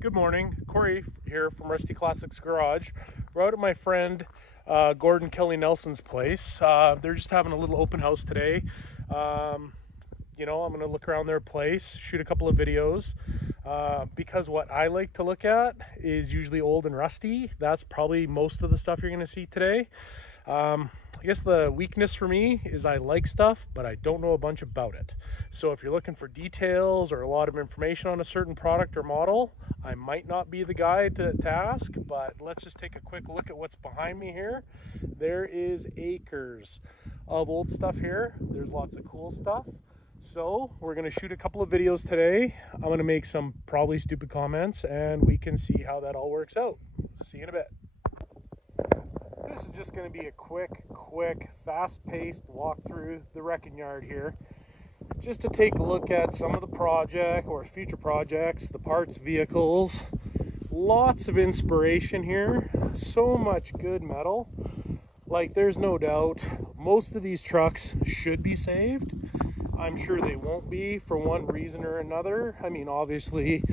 Good morning, Corey here from Rusty Classics Garage. We're out at my friend Gordon Kelly Nelson's place. They're just having a little open house today. I'm going to look around their place, shoot a couple of videos, because what I like to look at is usually old and rusty. That's probably most of the stuff you're going to see today. I guess the weakness for me is I like stuff, but I don't know a bunch about it. So if you're looking for details or a lot of information on a certain product or model, I might not be the guy to ask, but let's just take a quick look at what's behind me here. There is acres of old stuff here. There's lots of cool stuff. So we're going to shoot a couple of videos today. I'm going to make some probably stupid comments and we can see how that all works out. See you in a bit. This is just going to be a quick, fast-paced walk through the wrecking yard here, just to take a look at some of the project or future projects, the parts, vehicles. Lots of inspiration here, so much good metal. Like, there's no doubt most of these trucks should be saved. I'm sure they won't be for one reason or another. I mean, obviously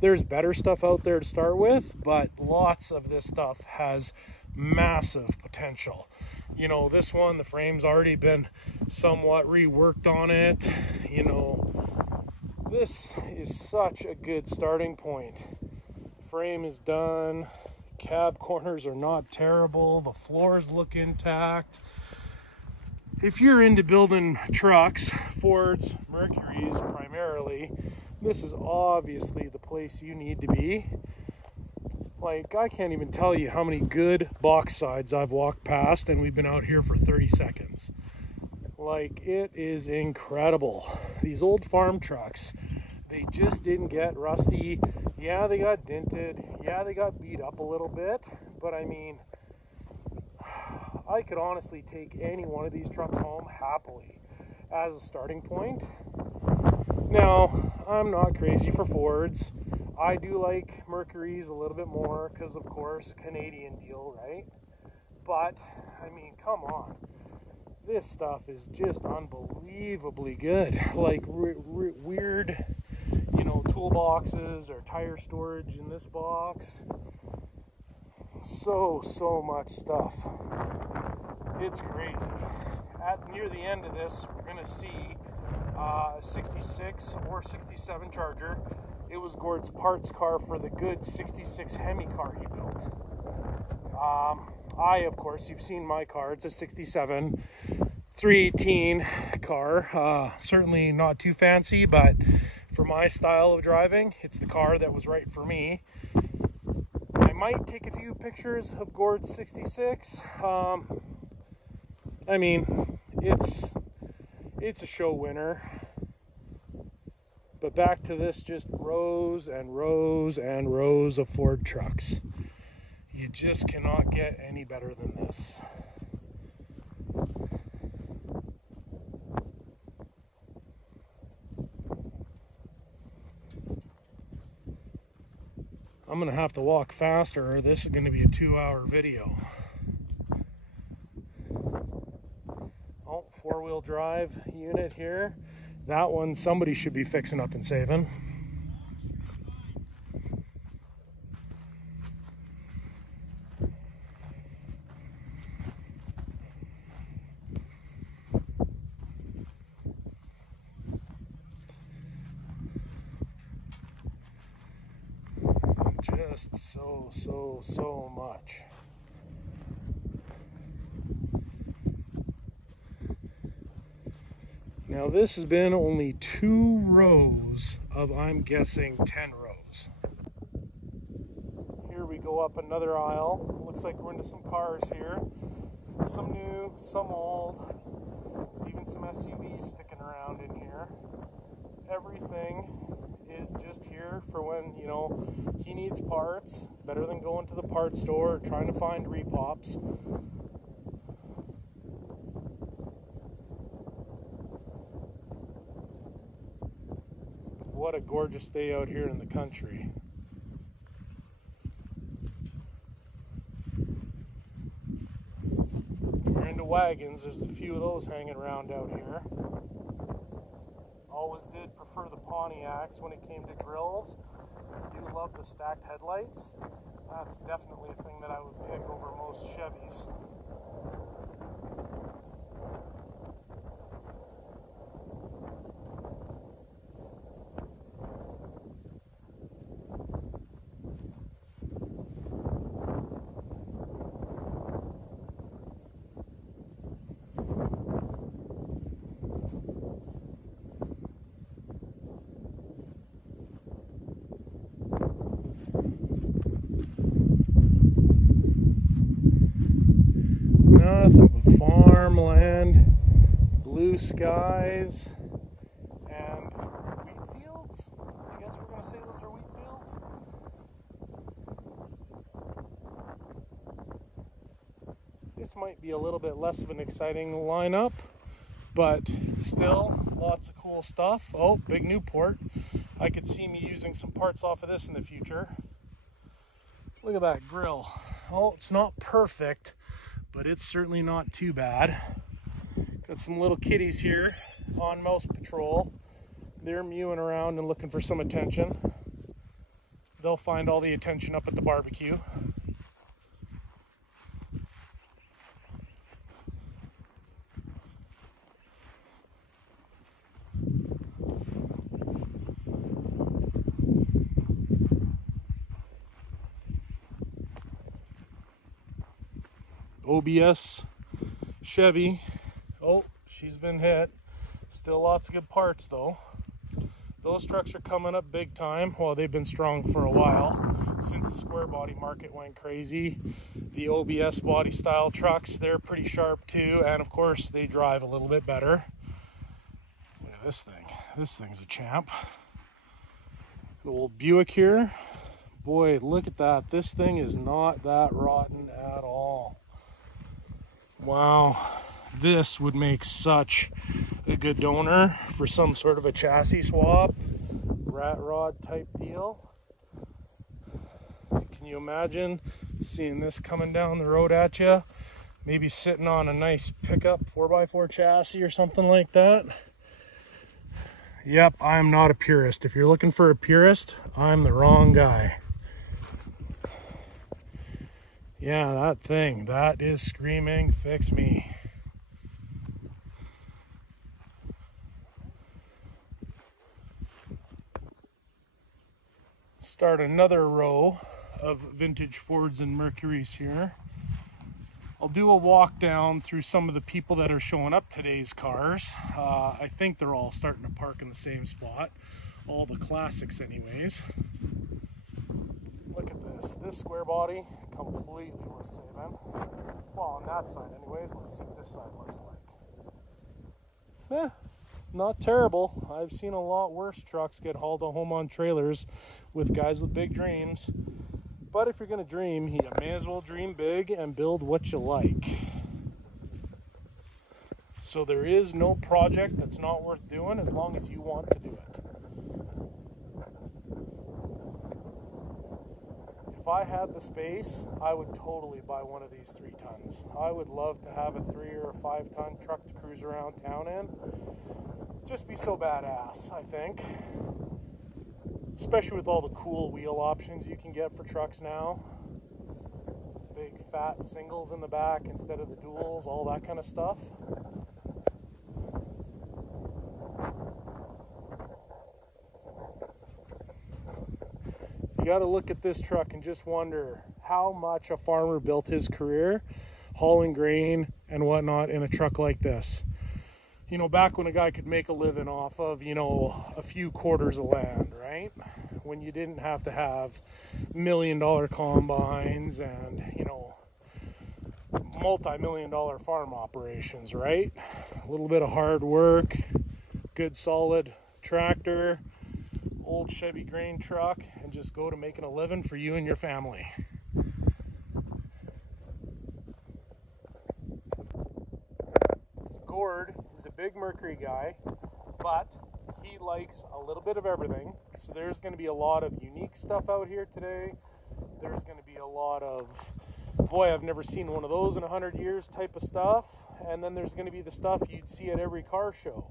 there's better stuff out there to start with, but lots of this stuff has massive potential. You know, this one, the frame's already been somewhat reworked on it. You know, this is such a good starting point. Frame is done, cab corners are not terrible, the floors look intact. If you're into building trucks, Fords, Mercuries primarily, this is obviously the place you need to be. Like, I can't even tell you how many good box sides I've walked past, and we've been out here for 30 seconds. Like, it is incredible. These old farm trucks, they just didn't get rusty. Yeah, they got dented. Yeah, they got beat up a little bit. But I mean, I could honestly take any one of these trucks home happily as a starting point. Now, I'm not crazy for Fords. I do like Mercury's a little bit more because, of course, Canadian deal, right? But, I mean, come on. This stuff is just unbelievably good. Like, weird, you know, toolboxes or tire storage in this box. So much stuff. It's crazy. Near the end of this, we're going to see a 66 or 67 Charger. It was Gord's parts car for the good 66 Hemi car he built. Of course, you've seen my car. It's a 67 318 car. Certainly not too fancy, but for my style of driving, it's the car that was right for me. I might take a few pictures of Gord's 66. I mean, it's a show winner. But back to this, just rows and rows and rows of Ford trucks. You just cannot get any better than this. I'm gonna have to walk faster or this is gonna be a 2-hour video. Oh, 4-wheel drive unit here. That one somebody should be fixing up and saving. Just so much. Now this has been only 2 rows of, I'm guessing, 10 rows. Here we go up another aisle. Looks like we're into some cars here. Some new, some old. There's even some SUVs sticking around in here. Everything is just here for when, you know, he needs parts. Better than going to the parts store or trying to find repops. What a gorgeous day out here in the country. If you're into wagons, there's a few of those hanging around out here. Always did prefer the Pontiacs when it came to grills. I do love love the stacked headlights. That's definitely a thing that I would pick over most Chevys. Nothing but farmland, blue skies, and wheat fields. I guess we're going to say those are wheat fields. This might be a little bit less of an exciting lineup, but still lots of cool stuff. Oh, big Newport. I could see me using some parts off of this in the future. Look at that grill. Oh, it's not perfect, but it's certainly not too bad. Got some little kitties here on mouse patrol. They're mewing around and looking for some attention. They'll find all the attention up at the barbecue. OBS Chevy. Oh, she's been hit. Still lots of good parts though. Those trucks are coming up big time. Well, they've been strong for a while since the square body market went crazy. The OBS body style trucks, they're pretty sharp too, and of course they drive a little bit better. Look at this thing. This thing's a champ. An old Buick here. Boy, look at that. This thing is not that rotten at all. Wow, this would make such a good donor for some sort of a chassis swap, rat rod type deal. Can you imagine seeing this coming down the road at you? Maybe sitting on a nice pickup 4x4 chassis or something like that. Yep, I'm not a purist. If you're looking for a purist, I'm the wrong guy. Yeah, that thing, that is screaming, fix me. Start another row of vintage Fords and Mercurys here. I'll do a walk down through some of the people that are showing up today's cars. I think they're all starting to park in the same spot. All the classics anyways. Look at this. This square body, completely worth saving. Well, on that side anyways. Let's see what this side looks like. Not terrible. I've seen a lot worse trucks get hauled home on trailers with guys with big dreams. But if you're going to dream, you may as well dream big and build what you like. So there is no project that's not worth doing as long as you want to do it. If I had the space, I would totally buy one of these 3 tons. I would love to have a 3 or a 5 ton truck to cruise around town in. Just be so badass, I think. Especially with all the cool wheel options you can get for trucks now. Big fat singles in the back instead of the duals, all that kind of stuff. You got to look at this truck and just wonder how much a farmer built his career hauling grain and whatnot in a truck like this. You know, back when a guy could make a living off of, you know, a few quarters of land, right? When you didn't have to have $1 million combines and, you know, multi-million-dollar farm operations, right? A little bit of hard work, good solid tractor, old Chevy grain truck, and just go to making a living for you and your family. Gord is a big Mercury guy, but he likes a little bit of everything. So there's going to be a lot of unique stuff out here today. There's going to be a lot of, boy, I've never seen one of those in 100 years type of stuff. And then there's going to be the stuff you'd see at every car show.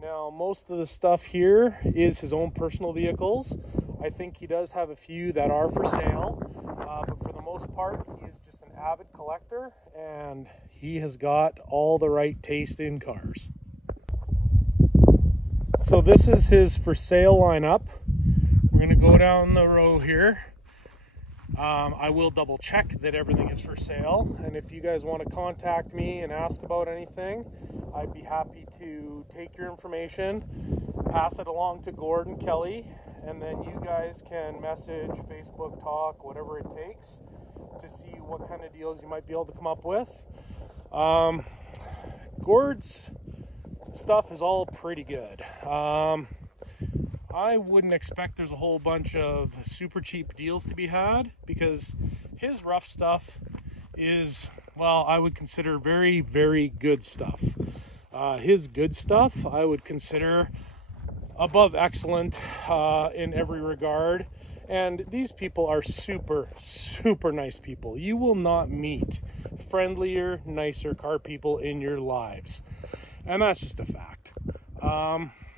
Now, most of the stuff here is his own personal vehicles. I think he does have a few that are for sale, but for the most part, he is just an avid collector, and he has got all the right taste in cars. So this is his for sale lineup. We're going to go down the row here. I will double check that everything is for sale, and if you guys want to contact me and ask about anything, I'd be happy to take your information, pass it along to Gordon Kelly, and then you guys can message, Facebook, talk, whatever it takes to see what kind of deals you might be able to come up with. Gord's stuff is all pretty good. I wouldn't expect there's a whole bunch of super cheap deals to be had, because his rough stuff is, well, I would consider very, very good stuff. His good stuff I would consider above excellent in every regard. And these people are super, super nice people. You will not meet friendlier, nicer car people in your lives. And that's just a fact.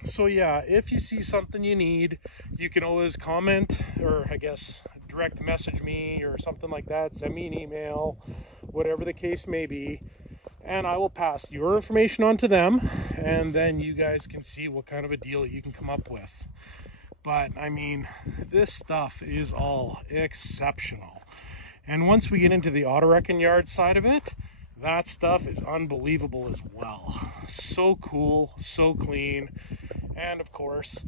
So yeah, if you see something you need, you can always comment, or I guess direct message me or something like that. Send me an email, whatever the case may be, and I will pass your information on to them, and then you guys can see what kind of a deal you can come up with. But I mean, this stuff is all exceptional. And once we get into the auto wrecking yard side of it, that stuff is unbelievable as well. So cool, so clean. And of course,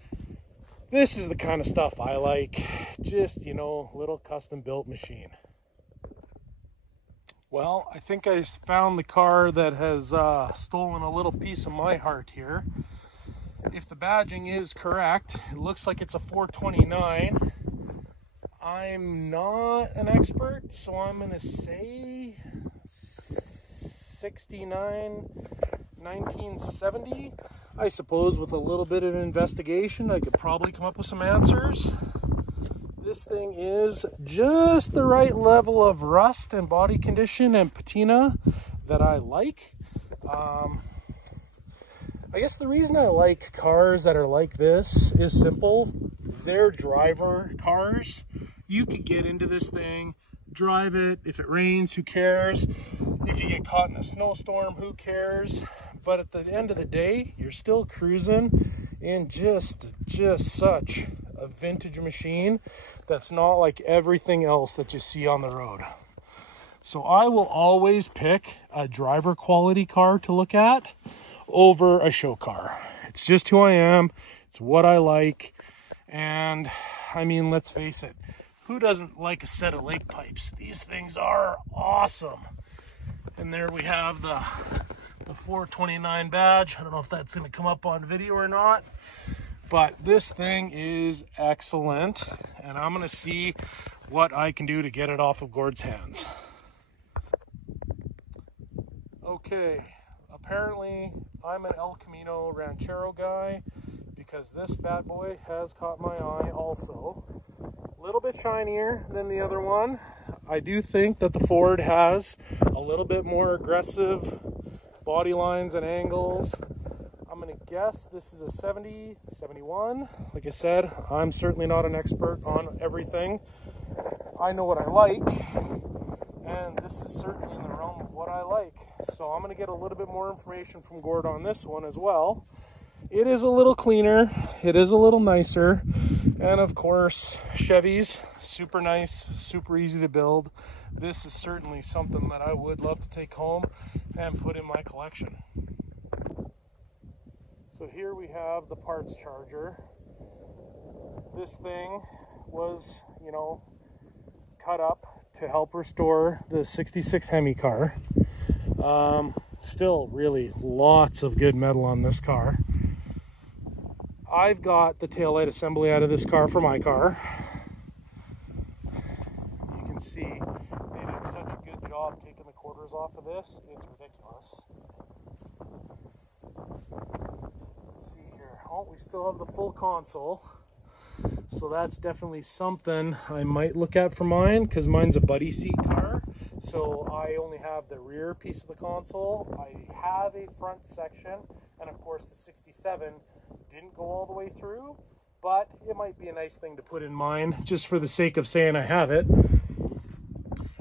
this is the kind of stuff I like. Just, you know, little custom built machine. Well, I think I found the car that has stolen a little piece of my heart here. If the badging is correct, it looks like it's a 429. I'm not an expert, so I'm going to say 69, 1970. I suppose with a little bit of investigation, I could probably come up with some answers. This thing is just the right level of rust and body condition and patina that I like. I guess the reason I like cars that are like this is simple. They're driver cars. You could get into this thing, drive it. If it rains, who cares? If you get caught in a snowstorm, who cares? But at the end of the day, you're still cruising in just such a vintage machine that's not like everything else that you see on the road. So I will always pick a driver quality car to look at over a show car. It's just who I am. It's what I like. And I mean, let's face it, who doesn't like a set of lake pipes? These things are awesome. And there we have the 429 badge. I don't know if that's going to come up on video or not, but this thing is excellent, and I'm going to see what I can do to get it off of Gord's hands. Okay, apparently I'm an El Camino Ranchero guy, because this bad boy has caught my eye also. A little bit shinier than the other one. I do think that the Ford has a little bit more aggressive body lines and angles. I'm gonna guess this is a 70, 71. Like I said, I'm certainly not an expert on everything. I know what I like, and this is certainly in the realm of what I like. So I'm gonna get a little bit more information from Gord on this one as well. It is a little cleaner, it is a little nicer, and of course, Chevys, super nice, super easy to build. This is certainly something that I would love to take home and put in my collection. So here we have the parts charger. This thing was, you know, cut up to help restore the 66 Hemi car. Still really lots of good metal on this car. I've got the taillight assembly out of this car for my car. You can see they did such a good job taking the quarters off of this, it's ridiculous. Let's see here. Oh, we still have the full console. So that's definitely something I might look at for mine, because mine's a buddy seat car. So I only have the rear piece of the console. I have a front section, and of course the 67 didn't go all the way through, but it might be a nice thing to put in mine just for the sake of saying I have it.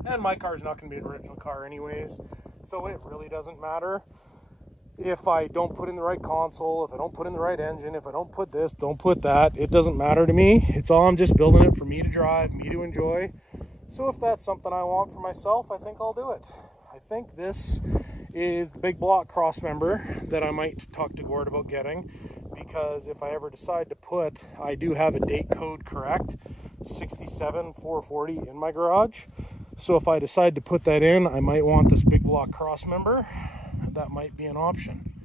And my car's not going to be an original car anyways, so it really doesn't matter if I don't put in the right console, if I don't put in the right engine, if I don't put this, don't put that. It doesn't matter to me. It's all, I'm just building it for me to drive, me to enjoy. So if that's something I want for myself, I think I'll do it. I think this is the big block cross member that I might talk to Gord about getting, because if I ever decide to put, I do have a date code correct, 67440 in my garage. So if I decide to put that in, I might want this big block cross member. That might be an option.